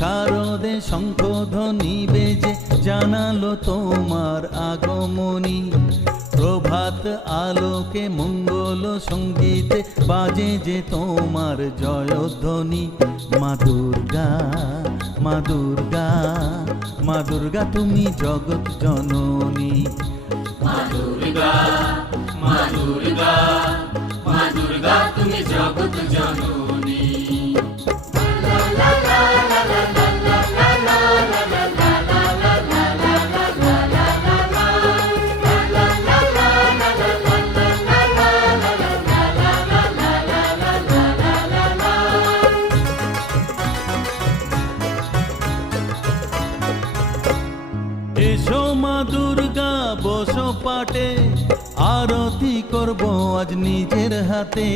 শারদে শঙ্খধ্বনি বেজে জানালো তোমার আগমনী। প্রভাত আলোকে মঙ্গল সঙ্গীতে বাজে যে তোমার জয়ধ্বনি। মা দুর্গা, মা দুর্গা, মা দুর্গা তুমি জগৎ জননী। মা দুর্গা, মা দুর্গা, মা দুর্গা তুমি জগৎ জননী। এসো মা দুর্গা বসো পাটে, আরতি করব আজ নিজের হাতে।